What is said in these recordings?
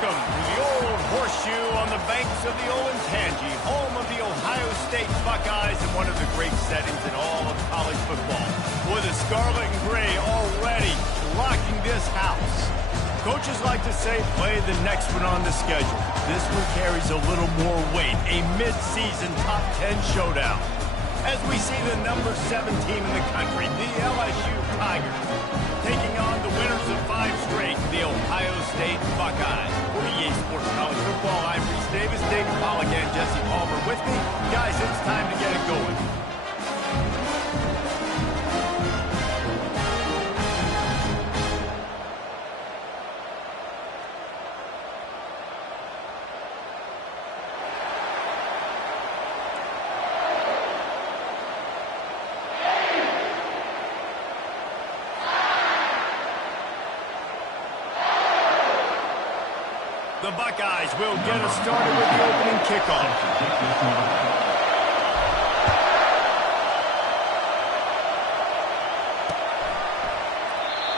Welcome to the old horseshoe on the banks of the Olentangy, home of the Ohio State Buckeyes and one of the great settings in all of college football. With the scarlet and gray already rocking this house. Coaches like to say, play the next one on the schedule. This one carries a little more weight, a mid-season top 10 showdown. As we see the number 7 team in the country, the LSU Tigers, taking on the winners of 5 straight, the Ohio State Buckeyes. For EA Sports College Football, I'm Reese Davis, David Pollack, and Jesse Palmer with me. Guys, it's time to get it going. The Buckeyes will get us started with the opening kickoff.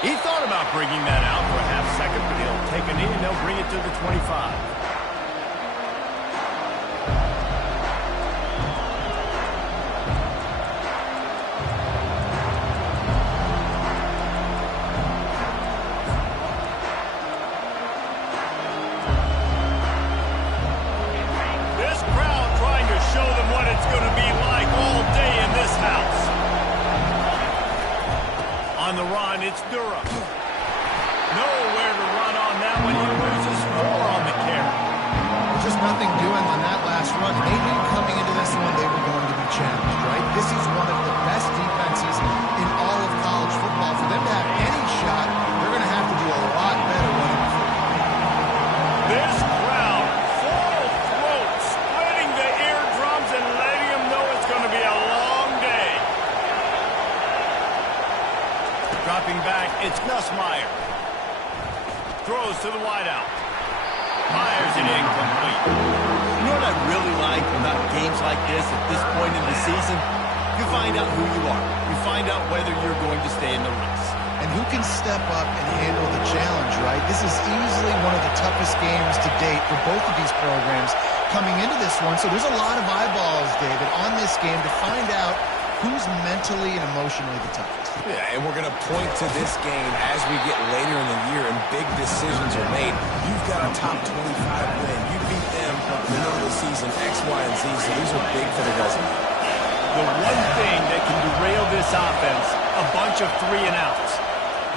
He thought about bringing that out for a half second, but he'll take a knee and they'll bring it to the 25. On the run, it's Durham. Nowhere to run on that one. He loses 4 on the carry. Just nothing doing on that last run. They knew coming into this one they were going to be challenged, right? This is one of the best defenses in all of college football. For them to have any shot, they're going to have to do a lot better running the football. This crowd, full throat, splitting the eardrums and letting them know it's going to be a long day. Dropping back, it's Nussmeier. Throws to the wideout. Fires it incomplete. You know what I really like about games like this at this point in the season? You find out who you are. You find out whether you're going to stay in the race. And who can step up and handle the challenge, right? This is easily one of the toughest games to date for both of these programs coming into this one. So there's a lot of eyeballs, David, on this game to find out who's mentally and emotionally the toughest. Yeah, and we're going to point to this game as we get later in the year and big decisions are made. You've got a top 25 win. You beat them in the middle of the season, X, Y, and Z, so these are big for the resume. The one thing that can derail this offense, a bunch of 3-and-outs.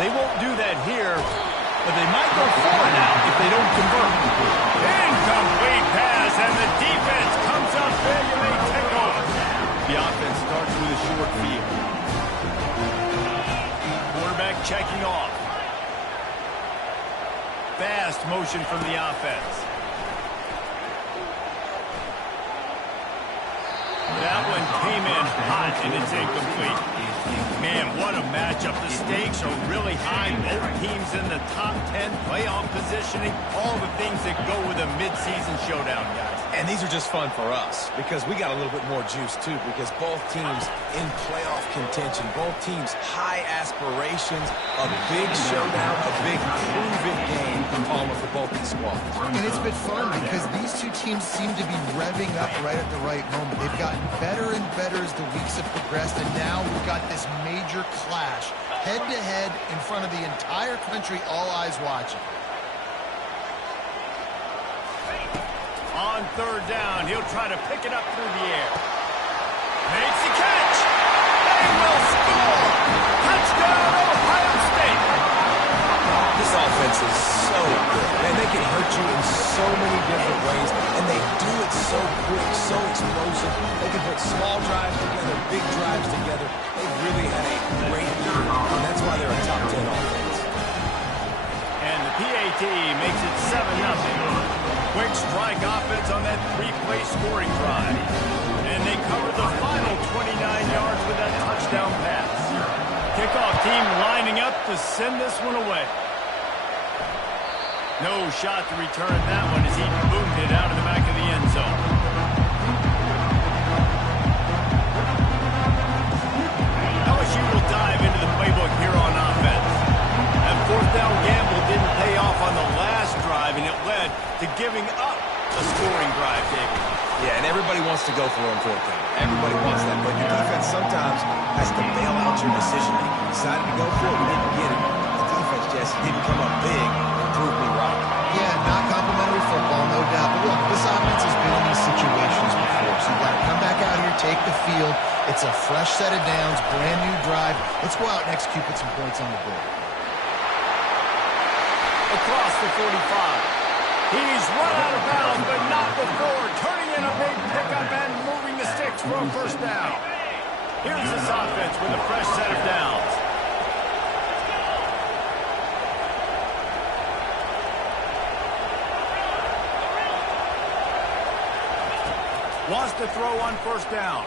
They won't do that here, but they might go 4-and-out if they don't convert. Incomplete pass, and the defense comes up big and they take off. The offense starts with a short field. Quarterback checking off. Fast motion from the offense. That one came in hot, and it's incomplete. Man, what a matchup. The stakes are really high. Both teams in the top 10, playoff positioning, all the things that go with a midseason showdown, guys. And these are just fun for us because we got a little bit more juice, too, because both teams in playoff contention, both teams high aspirations, a big showdown, a big prove-it game for both these squads. And it's been fun because these two teams seem to be revving up right at the right moment. They've gotten better and better as the weeks have progressed, and now we've got this major clash, head-to-head in front of the entire country, all eyes watching. On 3rd down, he'll try to pick it up through the air. Makes the catch. They will score. Touchdown, Ohio State. This offense is so good. Man, they can hurt you in so many different ways, and they do it so quick, so explosive. They can put small drives together, big drives together. They've really had a great year, and that's why they're a top 10 offense. And the PAT makes it 7-0. Quick strike offense on that 3-play scoring drive. And they cover the final 29 yards with that touchdown pass. Kickoff team lining up to send this one away. No shot to return that one as he boomed it out of the back of the end zone. LSU will dive into the playbook here on offense. That 4th down gamble didn't pay off on the last drive, and it led a scoring drive, David. Yeah, and everybody wants to go for it on fourth down. Everybody wants that, but your defense sometimes has to bail out your decision-making. You decided to go for it, we didn't get it. The defense, Jesse, didn't come up big and prove me wrong. Yeah, not complimentary football, no doubt. But look, this offense has been in these situations before, so you got to come back out here, take the field. It's a fresh set of downs, brand new drive. Let's go out and execute, put some points on the board. Across the 45. He's run out of bounds, but not before turning in a big pickup and moving the sticks for a first down. Here's this offense with a fresh set of downs. Wants to throw on first down.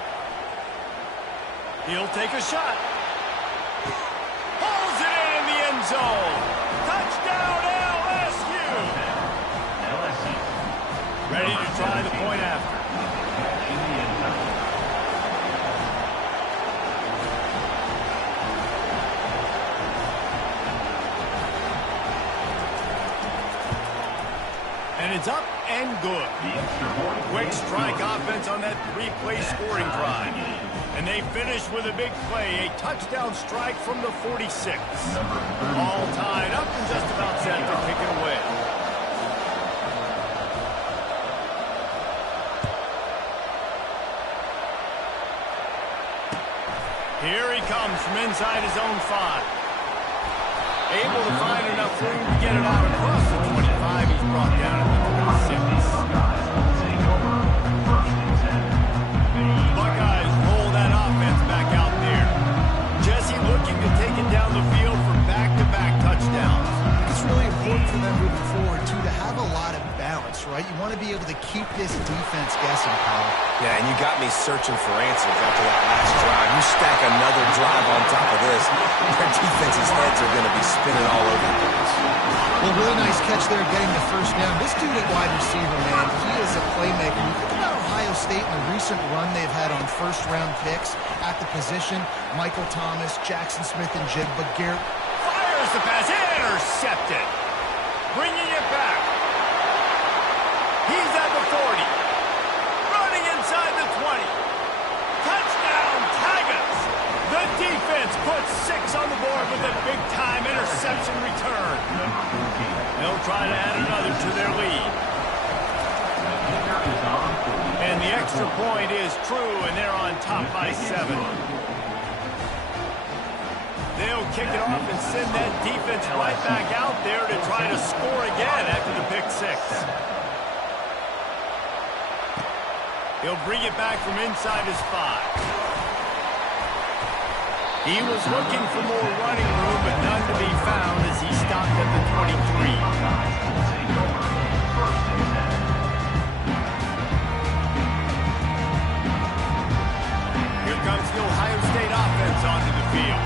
He'll take a shot. Pulls it in the end zone. Touchdown, LSU. Ready to try the point after. And it's up and good. Quick strike offense on that three-play scoring drive. And they finish with a big play, a touchdown strike from the 46. All tied up and just about set to kick it away. Here he comes from inside his own 5. Able to find enough room to get it out across the 25. He's brought down at the 26. Buckeyes roll that offense back out there. Jesse looking to take it down the field for back-to-back touchdowns. It's really important for them moving forward, too, to have a lot of balance, right? You want to be able to keep this defense guessing, Kyle. Yeah, and you got me searching for answers after that last drive. You stack another drive on top of this, their defense's heads are going to be spinning all over the place. Well, really nice catch there getting the first down. This dude at wide receiver, man, he is a playmaker. You think about Ohio State and the recent run they've had on first-round picks at the position. Michael Thomas, Jackson Smith, and Jigba Garrett. Fires the pass, intercepted. Bringing it back. He's at the 40. Running inside the 20. Touchdown, Tigers. The defense puts 6 on the board with a big-time interception return. They'll try to add another to their lead. And the extra point is true, and they're on top by 7. They'll kick it off and send that defense right back out there to try to score again after the pick 6. He'll bring it back from inside his 5. He was looking for more running room, but none to be found as he stopped at the 23. Here comes the Ohio State offense onto the field.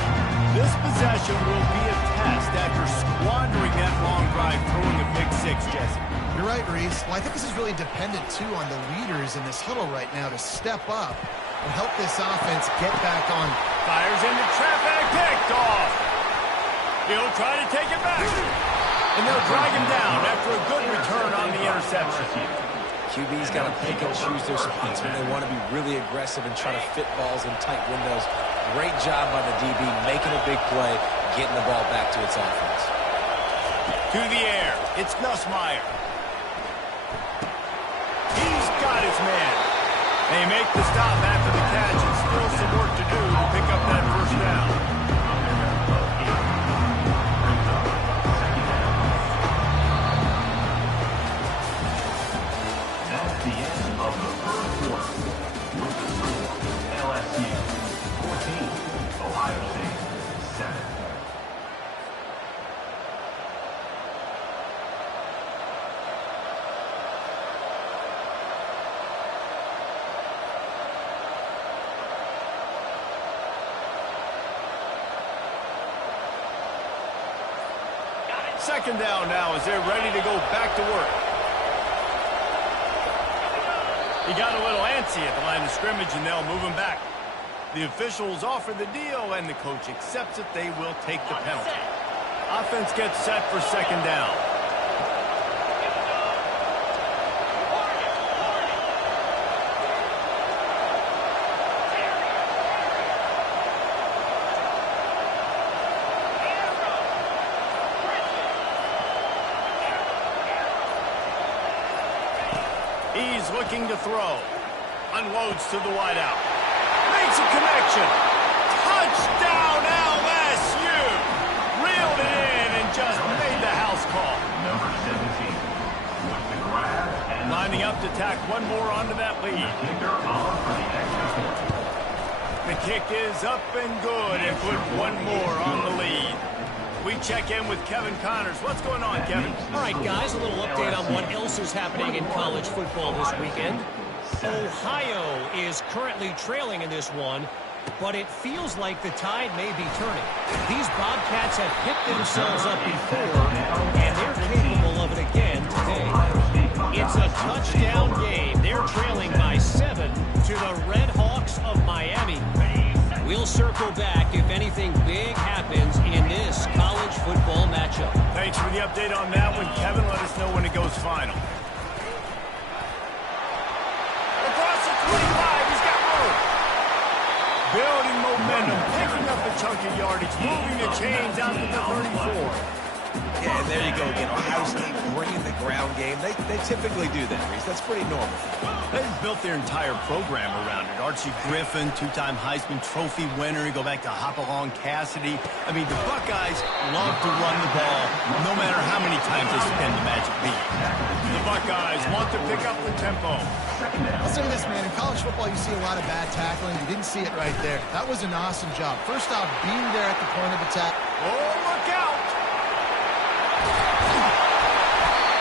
This possession will be a test after squandering that long drive throwing a pick 6, Jesse. You're right, Reese. Well, I think this is really dependent, too, on the leaders in this huddle right now to step up and help this offense get back on. Fires into traffic, picked off. He'll try to take it back. And they'll drag him down after a good return on the interception. QB's got to pick and choose their spots when they want to be really aggressive and try to fit balls in tight windows. Great job by the DB making a big play, getting the ball back to its offense. To the air, it's Nussmeier. He's got his man. They make the stop after the catch and still some work to do to pick up that first down. That's the end of the first quarter. With the score, LSU 14, Ohio State 7. Second down now as they're ready to go back to work. He got a little antsy at the line of scrimmage, and they'll move him back. The officials offer the deal, and the coach accepts it. They will take the penalty. Offense gets set for second down. He's looking to throw. Unloads to the wideout. Makes a connection. Touchdown LSU! Reeled it in and just made the house call. Number 17 with the grab and Lining up to tack one more onto that lead. kicker on for the extra point. The kick is up and good and put one more on the lead. We check in with Kevin Connors. What's going on, Kevin? All right, guys, a little update on what else is happening in college football this weekend. Ohio is currently trailing in this one, but it feels like the tide may be turning. These Bobcats have picked themselves up before, and they're capable of it again today. It's a touchdown game. They're trailing by 7 to the Red Hawks of Miami. We'll circle back if anything big happens in this college football matchup. Thanks for the update on that one, Kevin. Let us know when it goes final. Across the 25, he's got room. Building momentum, picking up a chunk of yardage, moving the chains out to the 34. Yeah, and there you go again. Ohio State bringing the ground game. They typically do that, Reese. That's pretty normal. They've built their entire program around it. Archie Griffin, two-time Heisman Trophy winner. You go back to Hopalong Cassidy. I mean, the Buckeyes love to run the ball, no matter how many times they spin the magic beat. The Buckeyes want to pick up the tempo. I'll say this, man. In college football, you see a lot of bad tackling. You didn't see it right there. That was an awesome job. First off, being there at the point of attack. Oh, look out!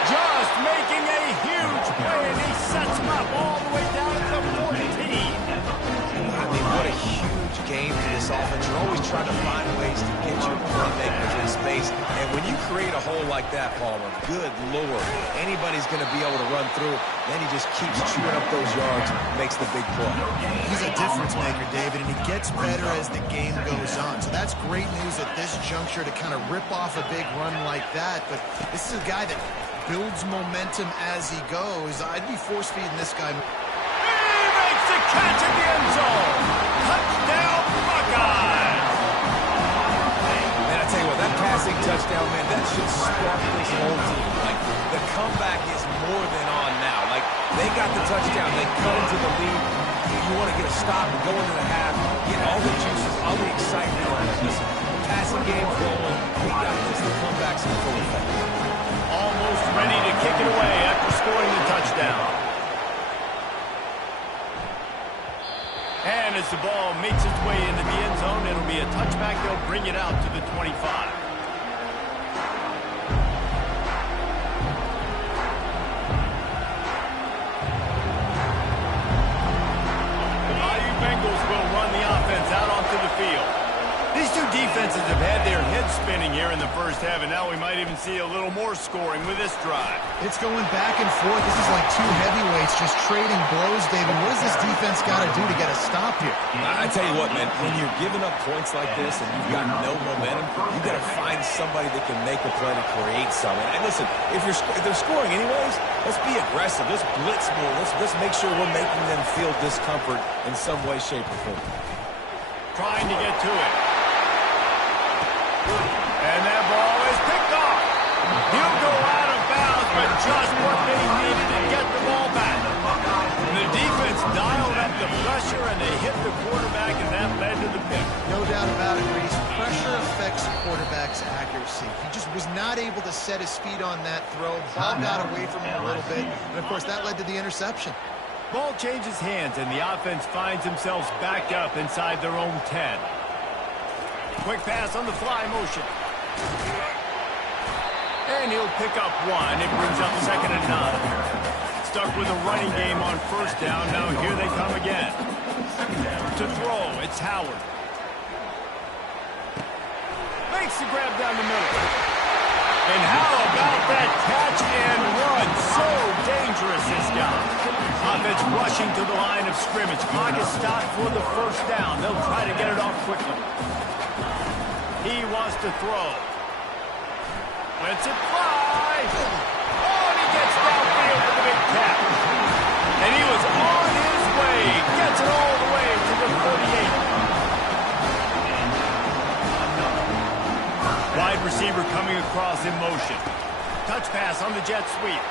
Just making a huge play, and he sets him up all the way down at the 14. I mean, what a huge game for this offense. You're always trying to find ways to get your playmakers in space. And when you create a hole like that, Palmer, good Lord, anybody's going to be able to run through. Then he just keeps chewing up those yards, makes the big play. He's a difference maker, David, and he gets better as the game goes on. So that's great news at this juncture to kind of rip off a big run like that. But this is a guy that builds momentum as he goes. I'd be force-feeding this guy. He makes the catch in the end zone. Touchdown, Buckeyes. Man, I tell you what, that passing touchdown, man, that should spark this whole team. Like, the comeback is more than on now. Like, they got the touchdown. They cut into the lead. You want to get a stop and go into the half, get all the juices, all the excitement on it. Listen, the passing game's rolling. We got this. The comeback's in full effect. Almost ready to kick it away after scoring the touchdown. And as the ball makes its way into the end zone, it'll be a touchback. They'll bring it out to the 25. The Bayou Bengals will run the offense out onto the field. These two defenses have had their heads spinning here in the first half, and now we might even see a little more scoring with this drive. It's going back and forth. This is like two heavyweights just trading blows, David. What does this defense got to do to get a stop here? I tell you what, man, when you're giving up points like this and you've got no momentum, you've got to find somebody that can make a play to create something. And listen, if they're scoring anyways, let's be aggressive. Let's blitz more. Let's make sure we're making them feel discomfort in some way, shape, or form. Trying to get to it. And that ball is picked off. He'll go out of bounds, but just what they needed to get the ball back. And the defense dialed up the pressure, and they hit the quarterback, and that led to the pick. No doubt about it, Reese. Pressure affects a quarterback's accuracy. He just was not able to set his feet on that throw. Ball got away from him a little bit, and of course that led to the interception. Ball changes hands, and the offense finds themselves back up inside their own 10. Quick pass on the fly motion. And he'll pick up one. It brings up 2nd and 9. Stuck with a running game on first down. Now here they come again. To throw, it's Howard. Makes the grab down the middle. And how about that catch and run? So dangerous, this guy. Offense rushing to the line of scrimmage. Clock is stopped for the first down. They'll try to get it off quickly. He wants to throw. Lets it fly. Oh, and he gets downfield with the big tap. And he was on his way. Gets it all the way to the 38. Wide receiver coming across in motion. Touch pass on the jet sweep.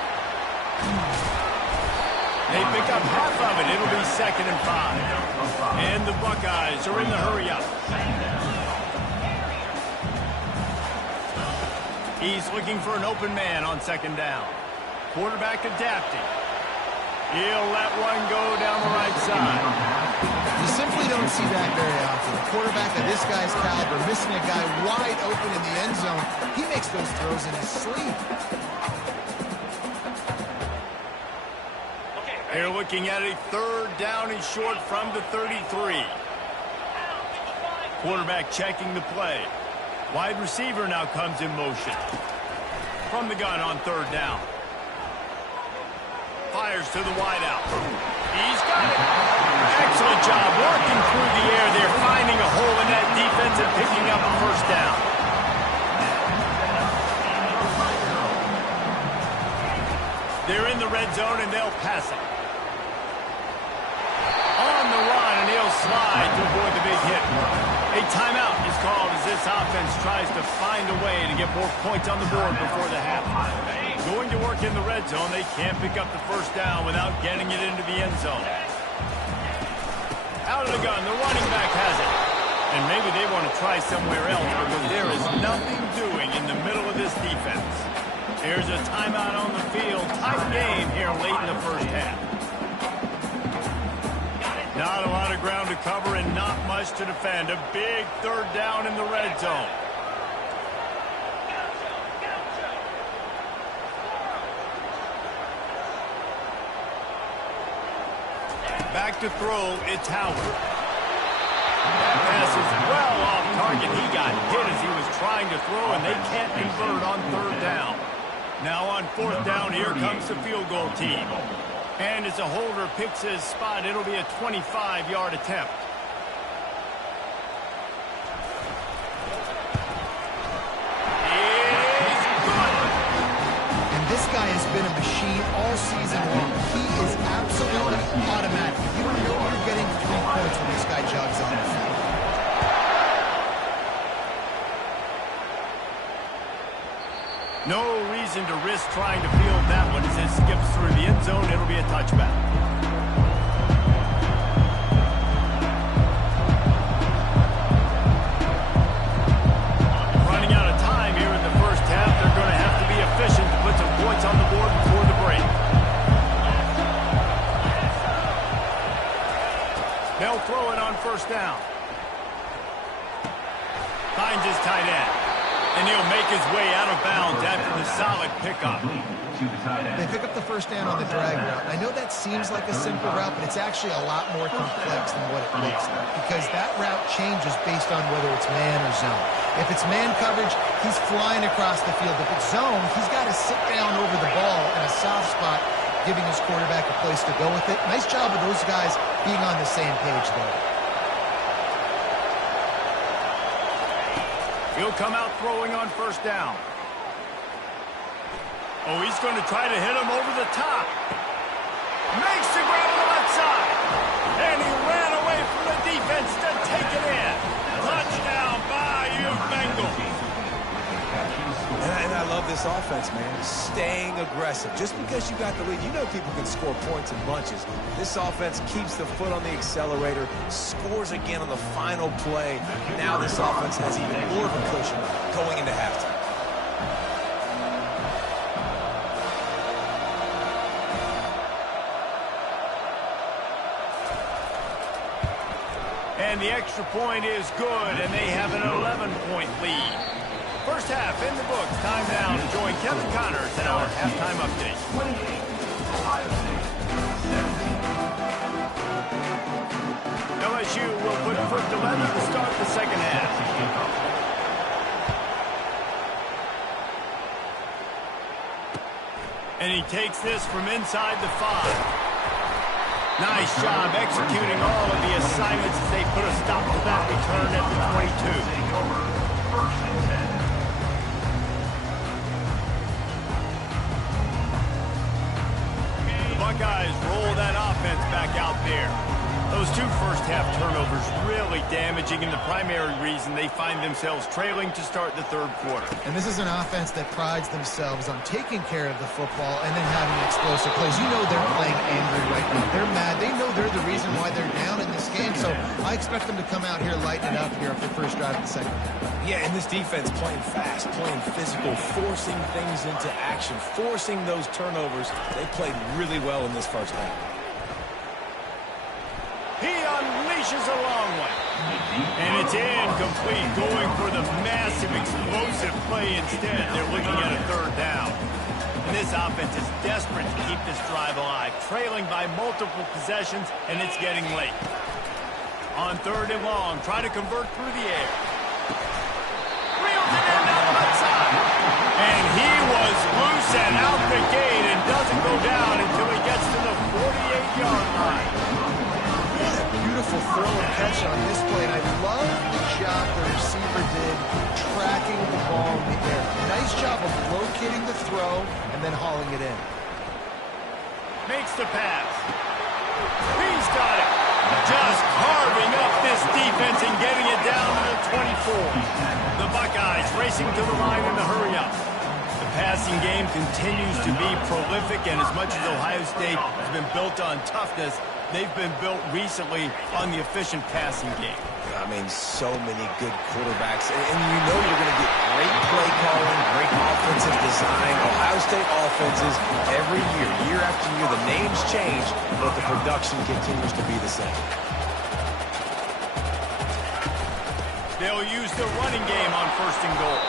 They pick up half of it. It'll be 2nd and 5. And the Buckeyes are in the hurry-up. He's looking for an open man on 2nd down. Quarterback adapting. He'll let one go down the right side. You simply don't see that very often. A quarterback of this guy's caliber missing a guy wide open in the end zone. He makes those throws in his sleep. They're looking at a 3rd down and short from the 33. Quarterback checking the play. Wide receiver now comes in motion. From the gun on 3rd down. Fires to the wideout. He's got it. Excellent job working through the air. They're finding a hole in that defense and picking up a 1st down. They're in the red zone and they'll pass it. On the run, and he'll slide to avoid the big hit. A timeout is called as this offense tries to find a way to get more points on the board before the half. Going to work in the red zone, they can't pick up the 1st down without getting it into the end zone. Out of the gun, the running back has it. And maybe they want to try somewhere else because there is nothing doing in the middle of this defense. Here's a timeout on the field. Tight game here late in the 1st half. Not a lot of ground to cover and not much to defend. A big 3rd down in the red zone. Back to throw, it's Howard. That pass is well off target. He got hit as he was trying to throw, and they can't convert on 3rd down. Now on 4th down, here comes the field goal team. And as a holder picks his spot, it'll be a 25-yard attempt. It's good. And this guy has been a machine all season long. He is absolutely automatic. You know you're getting 3 points when this guy jogs on the field. No reason to risk trying to field that one as it skips through the end zone. It'll be a touchback. Running out of time here in the 1st half. They're going to have to be efficient to put some points on the board before the break. They'll throw it on 1st down. Finds his tight end. And he'll make his way out of bounds after the solid pickup. They pick up the 1st down on the drag route. I know that seems like a simple route, but it's actually a lot more complex than what it looks like because that route changes based on whether it's man or zone. If it's man coverage, he's flying across the field. If it's zone, he's got to sit down over the ball in a soft spot, giving his quarterback a place to go with it. Nice job of those guys being on the same page there. He'll come out throwing on 1st down. Oh, he's going to try to hit him over the top. Makes the grab on the left side. And he ran away from the defense to take it in. Touchdown, Bayou Bengals. And I love this offense, man. Staying aggressive. Just because you got the lead, you know people can score points in bunches. This offense keeps the foot on the accelerator, scores again on the final play. Now this offense has even more of a cushion going into halftime. And the extra point is good, and they have an 11-point lead. 1st half in the books. Time now to join Kevin Connors in our halftime update. 28, Ohio State, 17. LSU will put foot to leather to start the 2nd half. And he takes this from inside the 5. Nice job executing all of the assignments as they put a stop to that return at the 22. First and 10. The Buckeyes roll that offense back out there. A Those two first-half turnovers really damaging, and the primary reason they find themselves trailing to start the third quarter. And this is an offense that prides themselves on taking care of the football and then having explosive plays. You know they're playing angry right now. They're mad. They know they're the reason why they're down in this game, so I expect them to come out here, lighten it up here after the first drive of the second half. Yeah, and this defense playing fast, playing physical, forcing things into action, forcing those turnovers. They played really well in this first half. He unleashes a long one. And it's incomplete, going for the massive explosive play instead. They're looking at a third down. And this offense is desperate to keep this drive alive, trailing by multiple possessions, and it's getting late. On third and long, try to convert through the air. Reels it in down the left side. And he was loose and out the gate and doesn't go down until he gets to the 48-yard line. What a beautiful throw and catch on this play, and I love the job the receiver did tracking the ball in the air. Nice job of locating the throw and then hauling it in. Makes the pass. He's got it. Just carving up this defense and getting it down to the 24. The Buckeyes racing to the line in the hurry-up. The passing game continues to be prolific, and as much as Ohio State has been built on toughness, they've been built recently on the efficient passing game. I mean, so many good quarterbacks. And you know you're going to get great play calling, great offensive design. Ohio State offenses every year after year, the names change, but the production continues to be the same. They'll use the running game on first and goal.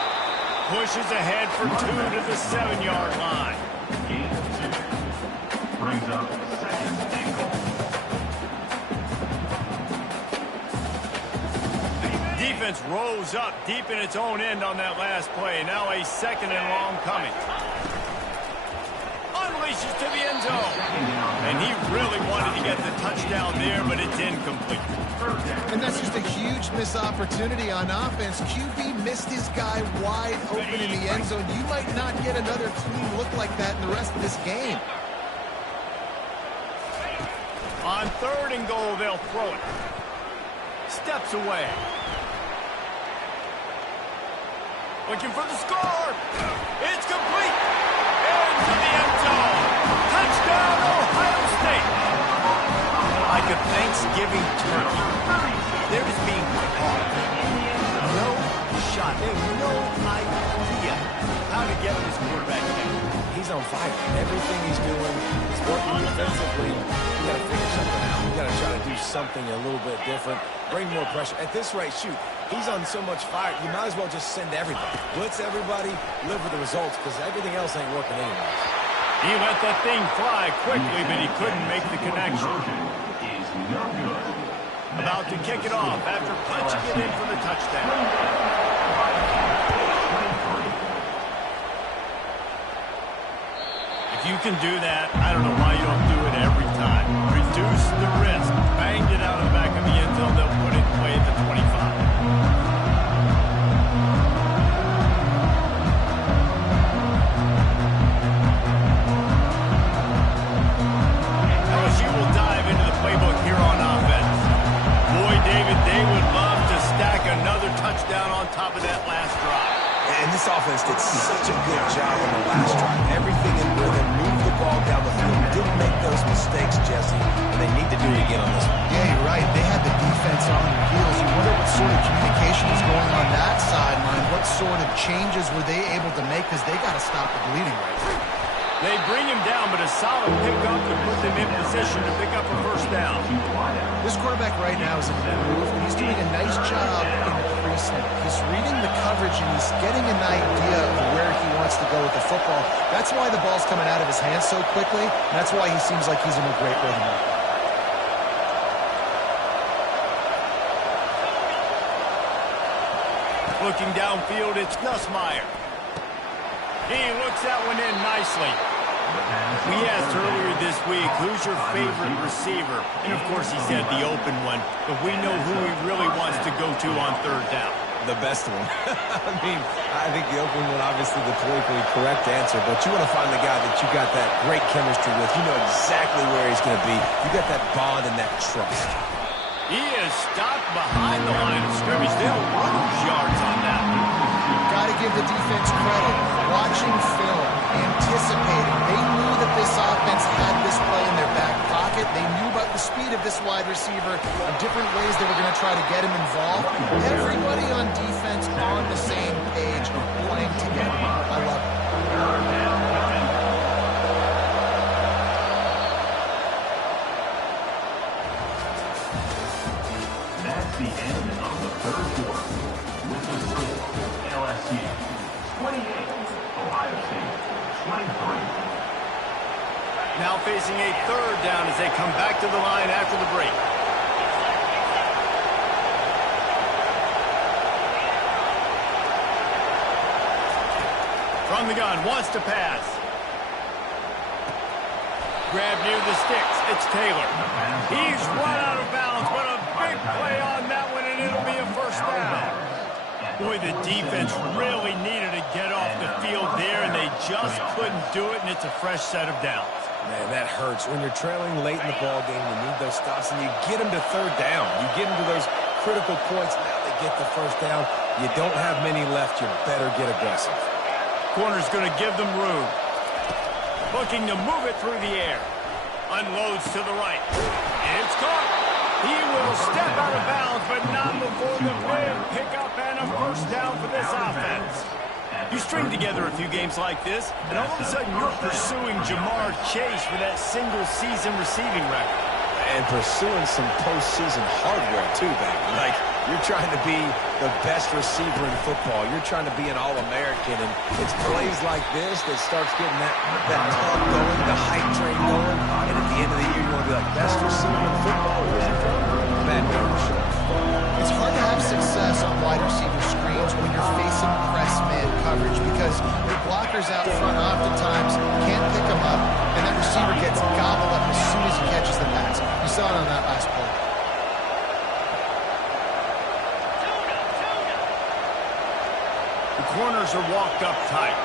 Pushes ahead for 2 to the 7-yard line. Gain of 2. Brings up second and goal. Defense rose up deep in its own end on that last play. Now a second and long coming. Unleashes to the end zone. And he really wanted to get the touchdown there, but it's incomplete. And that's just a huge missed opportunity on offense. QB missed his guy wide open in the end zone. You might not get another clean look like that in the rest of this game. On third and goal, they'll throw it. Steps away. Looking for the score. It's complete. Into the end zone. Touchdown, Ohio State. Like a Thanksgiving turkey. They're just being caught. No shot. They have no idea how to get on this quarterback game. He's on fire. Everything he's doing is working defensively. You got to figure something out. You got to try to do something a little bit different. Bring more pressure. At this rate, shoot. He's on so much fire, you might as well just send everybody. Blitz everybody, live with the results, because everything else ain't working anyway. He let that thing fly quickly, but he couldn't make the connection. Is no good. About to kick it off after punching it in for the touchdown. If you can do that, I don't know why you don't do it every time. Reduce the risk. Banged it out of the back of the end zone. They'll put it away at the 25. LSU will dive into the playbook here on offense. Boy, David, they would love to stack another touchdown on top of that last drive. And this offense did such a good job on the last drive. Everything in rhythm, moved the ball down the field, didn't make those mistakes, Jesse, and they need to do it again on this one. Yeah, you're right. They had the defense on their heels. You wonder what sort of communication was going on that sideline. What sort of changes were they able to make, because they got to stop the bleeding right now. They bring him down, but a solid pickup to put them in position to pick up a first down. This quarterback right now is in the groove, and he's doing a nice job in the pre-snap. He's reading the coverage, and he's getting an idea of where he wants to go with the football. That's why the ball's coming out of his hands so quickly, and that's why he seems like he's in a great rhythm. Looking downfield, it's Nussmeier. He looks that one in nicely. We asked earlier this week, who's your favorite receiver? And, of course, he said the open one. But we know who he really wants to go to on third down. The best one. I think the open one, obviously the politically correct answer, but you want to find the guy that you got that great chemistry with. You know exactly where he's going to be. You got that bond and that trust. He is stopped behind the line of scrimmage. They'll lose yards on that one. Got to give the defense credit. Watching film, anticipating. They knew that this offense had this play in their back pocket. They knew about the speed of this wide receiver and different ways they were going to try to get him involved. Everybody on defense on the same page, playing together. I love it. That's the end of the third quarter. With the score, LSU 28, Ohio State 23. Now facing a third down as they come back to the line after the break. From the gun, wants to pass. Grab near the sticks. It's Taylor. He's run out of bounds, but a big play on that one, and it'll be a first down. Boy, the defense really needed to get off the field there, and they just couldn't do it, and it's a fresh set of downs. Man, that hurts. When you're trailing late in the ball game, you need those stops, and you get them to third down. You get them to those critical points. Now they get the first down. You don't have many left. You better get aggressive. Corner's going to give them room. Looking to move it through the air. Unloads to the right. It's caught. He will step out of bounds, but not before the big pickup and a first down for this offense. You string together a few games like this, and all of a sudden you're pursuing Jamar Chase for that single-season receiving record. And pursuing some postseason hardware, too, baby. Like, you're trying to be the best receiver in football. You're trying to be an All-American, and it's plays like this that starts getting that talk going, the hype train going, and at the end of the year, you want to be like, best receiver in football? Where's he from? Bad numbers. It's hard to have success on wide receiver screens when you're facing press man coverage because your blockers out front oftentimes can't pick them up, and that receiver gets gobbled up as soon as he catches the pass. You saw it on that last play. The corners are walked up tight.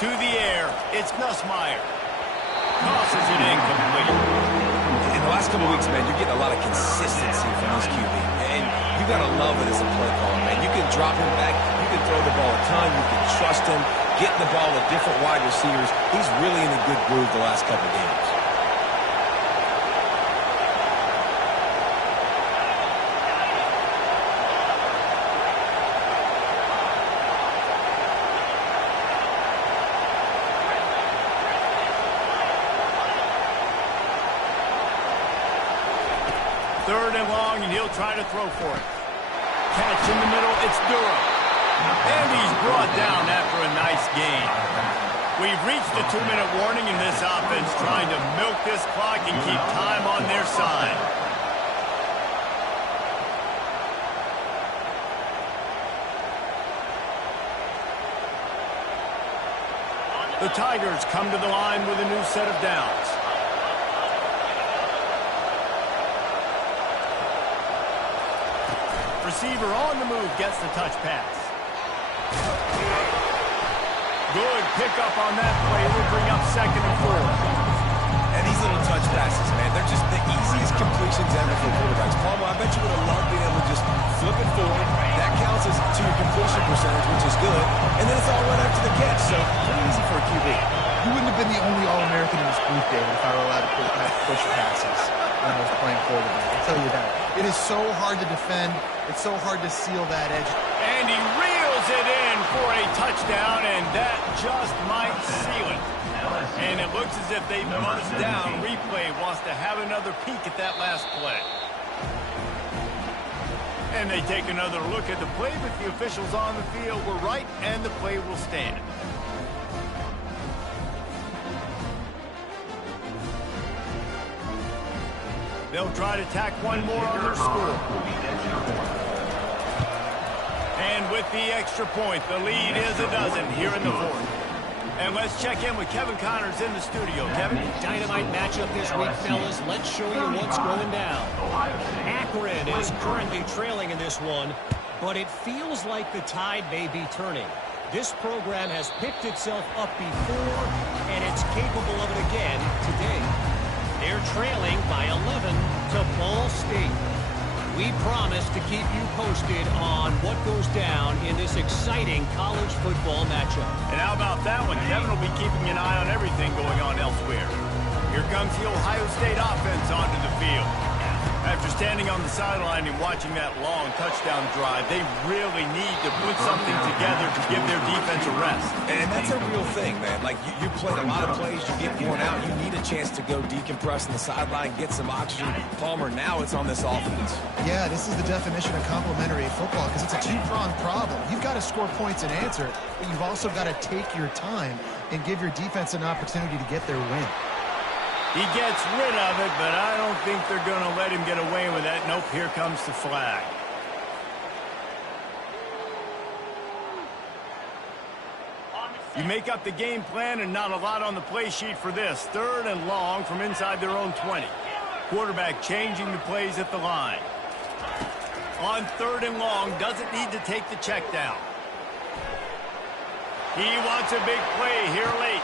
To the air, it's Nussmeier. Tosses it incomplete. In the last couple of weeks, man, you're getting a lot of consistency from this QB. And you got to love it as a play caller, man. You can drop him back. You can throw the ball a ton. You can trust him. Getting the ball to different wide receivers. He's really in a good groove the last couple of games. Third and long, and he'll try to throw for it. Catch in the middle, it's Durham. And he's brought down after a nice gain. We've reached the 2-minute warning in this offense, trying to milk this clock and keep time on their side. The Tigers come to the line with a new set of downs. Receiver on the move gets the touch pass. Good pickup on that play. Will bring up 2nd and 4. And these little touch passes, man, they're just the easiest completions ever for quarterbacks. Palmer, I bet you would have loved being able to just flip it forward. That counts as to your completion percentage, which is good. And then it's all right after the catch, so pretty easy for a QB. You wouldn't have been the only All-American in this booth, David, if I were allowed to push passes when I was playing quarterback. I'll tell you that. It is so hard to defend. It's so hard to seal that edge. And he reels it in for a touchdown, and that just might seal it. And it looks as if they buzzed down. Replay wants to have another peek at that last play. And they take another look at the play, but the officials on the field were right, and the play will stand. They'll try to tack one more on their score. And with the extra point, the lead is a dozen here in the fourth. And let's check in with Kevin Connors in the studio. Kevin? Dynamite matchup this week, fellas. Let's show you what's going down. Akron is currently trailing in this one, but it feels like the tide may be turning. This program has picked itself up before, and it's capable of it again today. They're trailing by 11 to Ball State. We promise to keep you posted on what goes down in this exciting college football matchup. And how about that one? Kevin will be keeping an eye on everything going on elsewhere. Here comes the Ohio State offense onto the field. After standing on the sideline and watching that long touchdown drive, they really need to put something together to give their defense a rest. And that's a real thing, man. Like, you played a lot of plays, you get worn out, you need a chance to go decompress on the sideline, get some oxygen. Palmer, now it's on this offense. Yeah, this is the definition of complementary football because it's a two-pronged problem. You've got to score points and answer, but you've also got to take your time and give your defense an opportunity to get their win. He gets rid of it, but I don't think they're going to let him get away with that. Nope, here comes the flag. You make up the game plan and not a lot on the play sheet for this. 3rd and long from inside their own 20. Quarterback changing the plays at the line. On 3rd and long, doesn't need to take the check down. He wants a big play here late.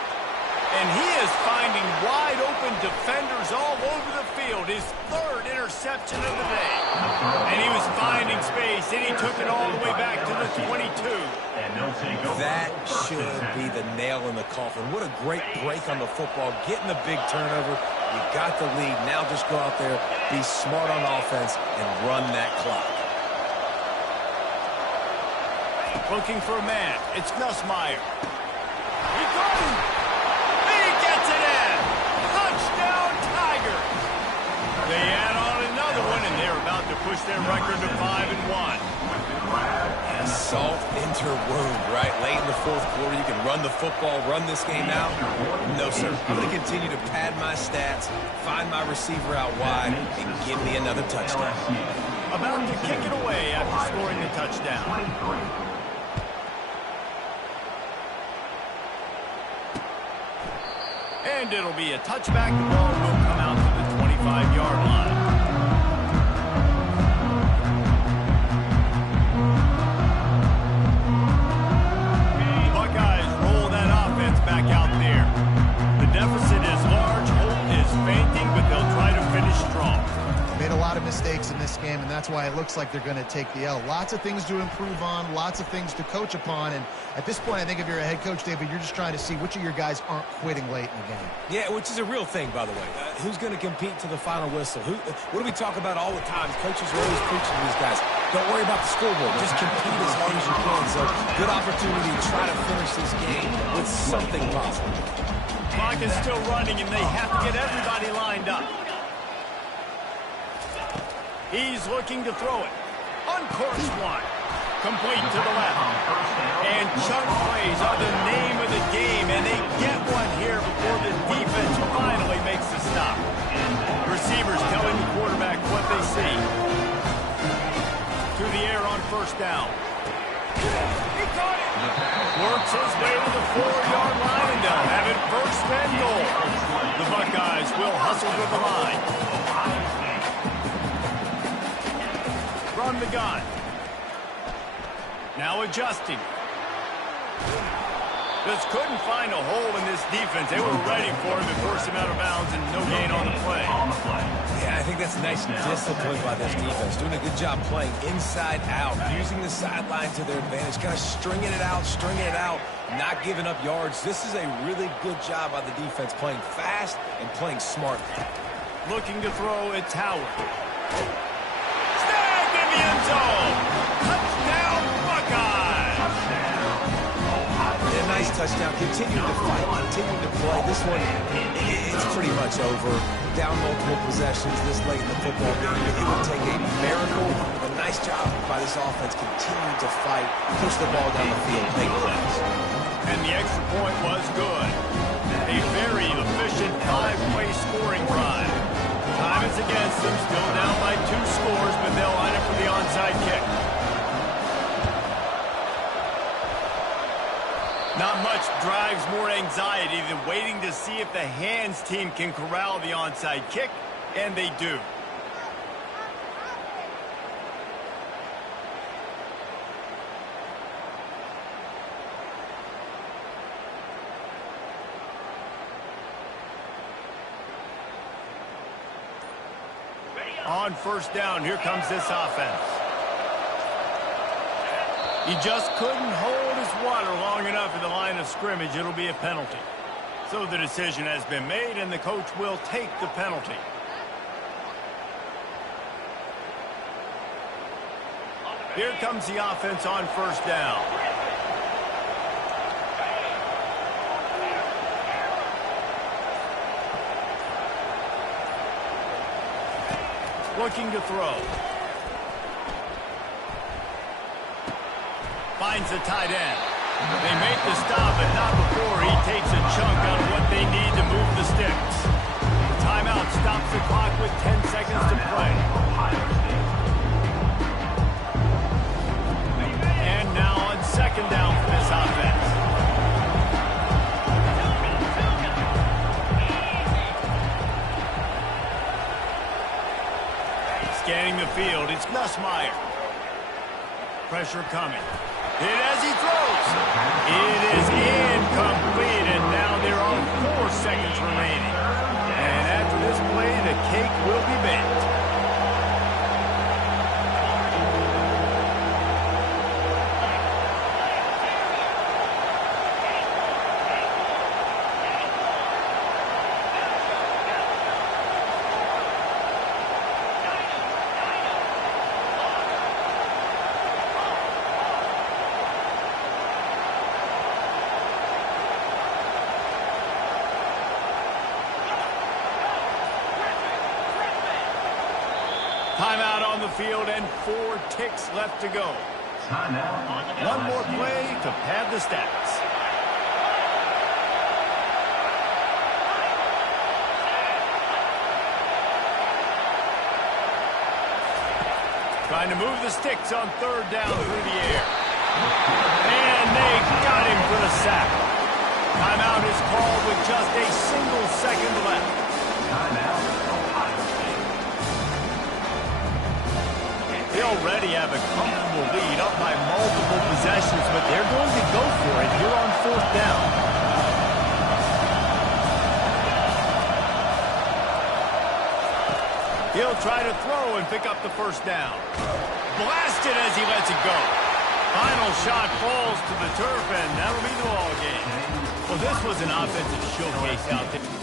And he is finding wide-open defenders all over the field. His 3rd interception of the day. And he was finding space, and he took it all the way back to the 22. That should be the nail in the coffin. What a great break on the football. Getting the big turnover. You got the lead. Now just go out there, be smart on offense, and run that clock. Looking for a man. It's Nussmeier. He got him. They add on another one, and they're about to push their record to 5-1. Salt into wound, right? Late in the 4th quarter, you can run the football, run this game out. No, sir. I'm going to continue to pad my stats, find my receiver out wide, and give me another touchdown. About to kick it away after scoring the touchdown. And it'll be a touchback. The ball will come out to the 25-yard line. The Buckeyes roll that offense back out there. The deficit is large. Holt is fainting, but they'll try to finish strong. Made a lot of mistakes in this game, and that's why it looks like they're going to take the L. Lots of things to improve on, lots of things to coach upon, and at this point, I think if you're a head coach, David, you're just trying to see which of your guys aren't quitting late in the game. Yeah, which is a real thing, by the way. Who's going to compete to the final whistle? What do we talk about all the time? Coaches are always preaching to these guys. Don't worry about the scoreboard. Just compete as hard as you can. So, good opportunity to try to finish this game with something possible. Clock is still running, and they have to get everybody lined up. He's looking to throw it. On course one. Complete to the left. And chunk plays are the name of the game, and they get one here before the defense finally makes the stop. Receivers telling the quarterback what they see. To the air on 1st down. He caught it. Works his way to the 4-yard line, and they'll have it 1st and goal. The Buckeyes will hustle to the line. From the gun. Now adjusting. Just couldn't find a hole in this defense. They were ready for him and forced him out of bounds, and no gain on the play. Yeah, I think that's nice discipline by this defense. Doing a good job playing inside out, using the sideline to their advantage, kind of stringing it out, not giving up yards. This is a really good job by the defense, playing fast and playing smart. Looking to throw, it's Howard. Snagged in the end zone. Touchdown, Buckeyes. A nice touchdown. Continuing to fight, continuing to play. This one, it's pretty much over. Down multiple possessions this late in the football game. It would take a miracle. A nice job by this offense. Continuing to fight, push the ball down the field, make plays. And the extra point was good. A very efficient 5-play scoring drive. Time is against them. Still down by 2 scores, but they'll line up for the onside kick. Not much drives more anxiety than waiting to see if the hands team can corral the onside kick, and they do. On first down, here comes this offense. He just couldn't hold his water long enough at the line of scrimmage. It'll be a penalty. So the decision has been made, and the coach will take the penalty. Here comes the offense on first down. Looking to throw. Finds the tight end. They make the stop, but not before he takes a chunk out of what they need to move the sticks. Timeout stops the clock with 10 seconds to play. And now on second down for this offense. Scanning the field, it's Nussmeier. Pressure coming. Hit as he throws. It is incomplete, and now there are 4 seconds remaining. And after this play, the cake will be baked. Timeout on the field and 4 ticks left to go. One more play to pad the stats. Trying to move the sticks on third down through the air. And they got him for the sack. Timeout is called with just a single second left. They already have a comfortable lead up by multiple possessions, but they're going to go for it here on fourth down. He'll try to throw and pick up the first down. Blasted as he lets it go. Final shot falls to the turf, and that'll be the ball game. Well, this was an offensive showcase out there.